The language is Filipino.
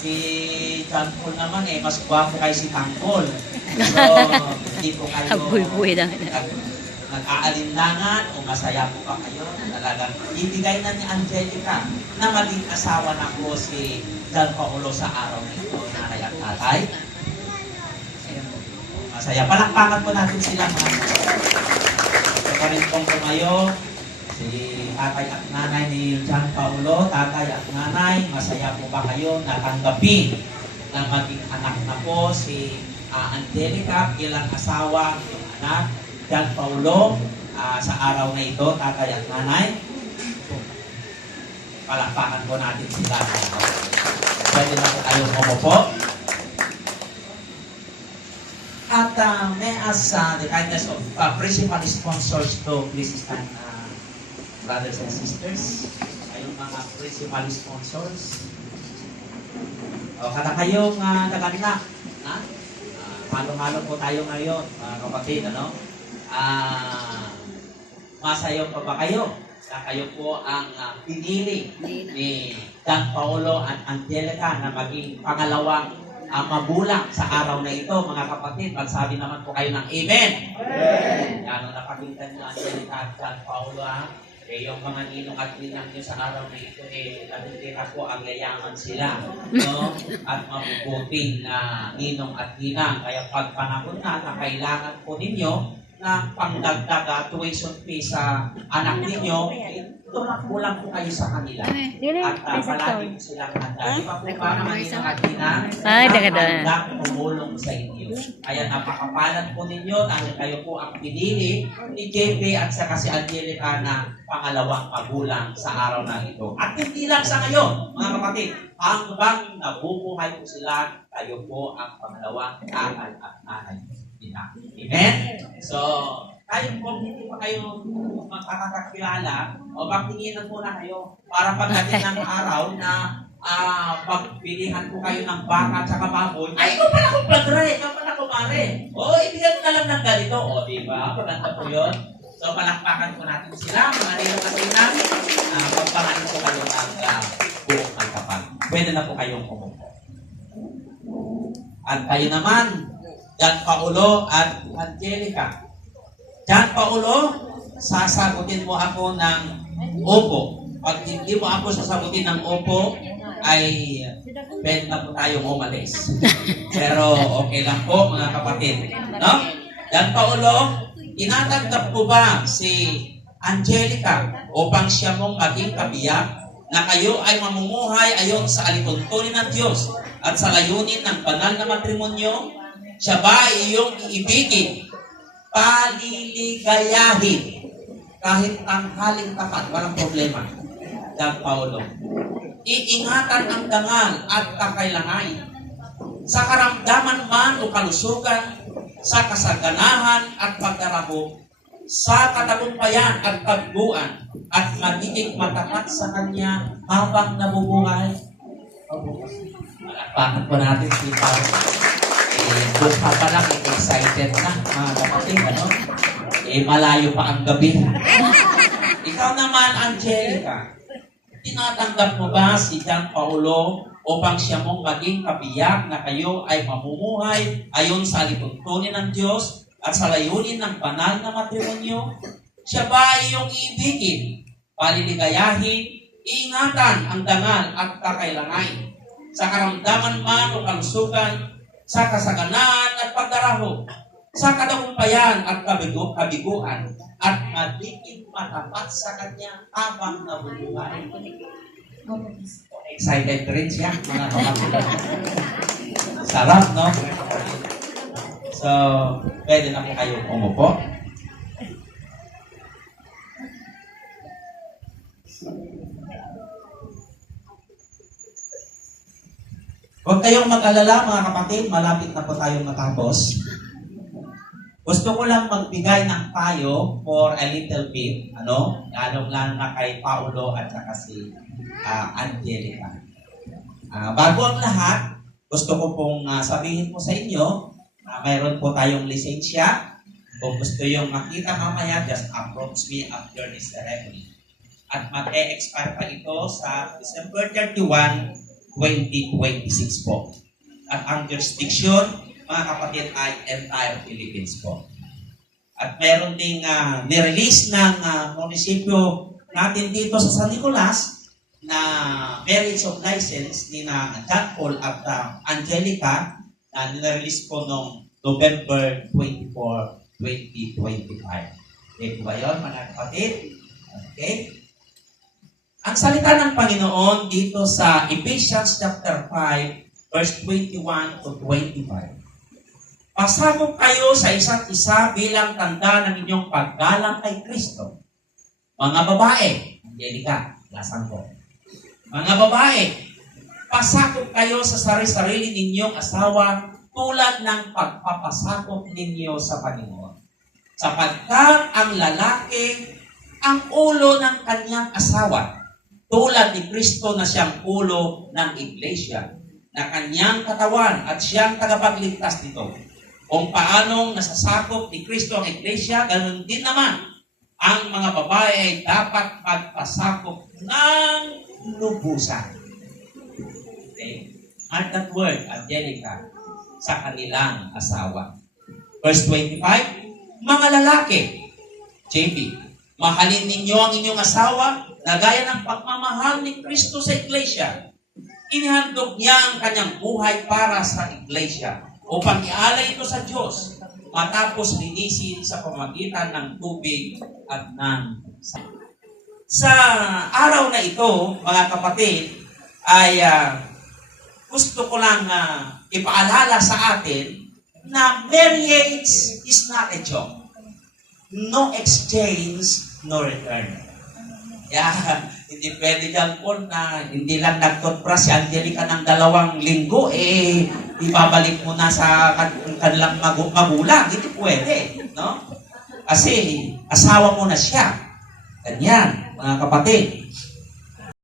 si John Paul naman mas gwapo kay si Tangkol. So, hindi po kayo Buy-buy lang. nag-aalinlangan o masaya po ba kayo? Talagang ibigay na ni Angelica na maging asawa na po si John Paulo sa araw nito, nanay at tatay. Ayan po. Masaya. Palakpakan po natin sila, mga. So, pa rin pong tumayo. Si tatay at nanay ni John Paulo, tatay at nanay, masaya po ba kayo na tanggapin na maging anak na po si Angelica bilang asawa ng anak John Paulo sa araw na ito, tatay at nanay? Palakpakan po natin sila. Pwede na po kayong umupo. At may I ask the kindness of principal sponsors to please stand, brothers and sisters, kayong mga principal sponsors. O, kada kayong naganak, na? Halo-halo po tayo ngayon, mga kapatid, ano? Masayo pa ba kayo? Na kayo po ang pinili ni John Paulo at Angelica na maging pangalawang magulang sa araw na ito, mga kapatid. Magsabi naman po kayo ng Amen! Amen! Yan ang napakinggan niyo, Angelica at John Paulo, yung mga ninong at ninang nyo sa araw na ito, natitira po ang yayaman sila, no? At mabubuting na ninong at ninang. Kaya pag panahon na kailangan po ninyo na pangdagdag tuition fee sa anak ninyo, tumakbulang po kayo sa kanila. At palagi po silang handa. Di ba po ba mga ninong at ninang handang tumulong sa inyo? Kaya napakapalan po ninyo dahil kayo po ang pinili ni JP at saka si Angelica na pangalawang magulang sa araw na ito. At hindi lang sa ngayon, mga kapatid, hanggang nabubuhay po sila, kayo po ang pangalawang tatay at nanay nila. Amen? So, tayo po, hindi pa kayo magkakakilala o magtinginan muna kayo para pagdating ng araw na pagpilihan po kayo ng baka at saka baboy, ay, ikaw pala kong padre, ikaw pala kumare. O, ibigyan mo na lang ng ganito. O, diba? Paganda po yun. So, palakpakan po natin sila, mga ninong at ninang, pagpangalan po kayo ng buong magkapal. Pwede na po kayong umupo. At kayo naman, John Paulo at Angelica. John Paulo, sasagutin mo ako ng opo. Pag hindi mo ako sasagutin ng opo, ay pwede na po tayong umalis. Pero okay lang po, mga kapatid. No? John Paulo, tinatanggap po ba si Angelica upang siya mong maging kabiyak na kayo ay mamumuhay ayon sa alituntunin ng Diyos at sa layunin ng banal na matrimonyo? Siya ba ay iyong iibigin, paliligayahin, kahit tanghaling tapat, walang problema? John Paulo, iingatan ang dangal at kakailangan sa karamdaman man o kalusugan, sa kasaganahan at pagdarabo, sa katagumpayan at pagbuan, at magiging matapat sa Kanya habang nabubuhay. Malakpakan po natin si Paulo. Buka pa lang, excited na, mga kapatid, ano? Malayo pa ang gabi. Ikaw naman, Angelica, tinatanggap mo ba si John Paulo upang siya mong maging kabiyak na kayo ay mamumuhay ayon sa alituntunin ng Diyos at sa layunin ng banal na matrimonyo? Siya ba ay iyong iibigin, paliligayahin, iingatan ang dangal at kakailangan, sa karamdaman man o kalusugan, sa kasaganan at pagdaraho, sa kadagumpayan at kabiguan, at magiging matapat sa Kanya habang nabubuhay. Excited rin siya, mga kapatid. Sarap, no? So, pwede na po kayo umupo. Huwag kayong mag-alala, mga kapatid, malapit na po tayong matapos. Gusto ko lang magbigay ng payo for a little bit, lalong-lalo na kay Paulo at saka si Angelica. Bago ang lahat, gusto ko pong sabihin po sa inyo, mayroon po tayong lisensya. Kung gusto yung makita mamaya, just approach me after this ceremony. At mag-e-expire pa ito sa December 31, 2026 po. At ang jurisdiction, mga kapatid, ay entire Philippines po. At meron ding nirelease ng munisipyo natin dito sa San Nicolas na marriage of license ni na John Paul at Angelica na nirelease po noong November 24, 2025. Okay po ba yun, mga kapatid? Okay? Ang salita ng Panginoon dito sa Ephesians chapter 5, verse 21 to 25. Pasakop kayo sa isa't isa bilang tanda ng inyong paggalang kay Kristo. Mga babae, Angelica, lasan ko. Mga babae, pasakop kayo sa sarili-sarili ninyong asawa tulad ng pagpapasakop ninyo sa Panginoon. Sapagkat ang lalaki ang ulo ng kanyang asawa, tulad ni Kristo na siyang ulo ng iglesia, na kanyang katawan at siyang tagapagligtas nito. Kung paanong nasasakop ni Kristo ang iglesia, ganoon din naman ang mga babae ay dapat magpasakop ng lubusan. Okay? At that word, Angelica, sa kanilang asawa. Verse 25, mga lalaki, JP, mahalin ninyo ang inyong asawa na gaya ng pagmamahal ni Kristo sa iglesia. Inihandog niya ang kanyang buhay para sa iglesia upang ialay ito sa Diyos matapos linisin sa pamagitan ng tubig at ng sa araw na ito, mga kapatid, ay gusto ko lang ipaalala sa atin na marriage is not a joke. No exchange, no return. Hindi pwede dyan po na hindi lang nagtutbrush si Angelica ng 2 linggo, ibabalik mo na sa kanilang magulang. Hindi pwede, no? Kasi asawa mo na siya. Ganyan, mga kapatid.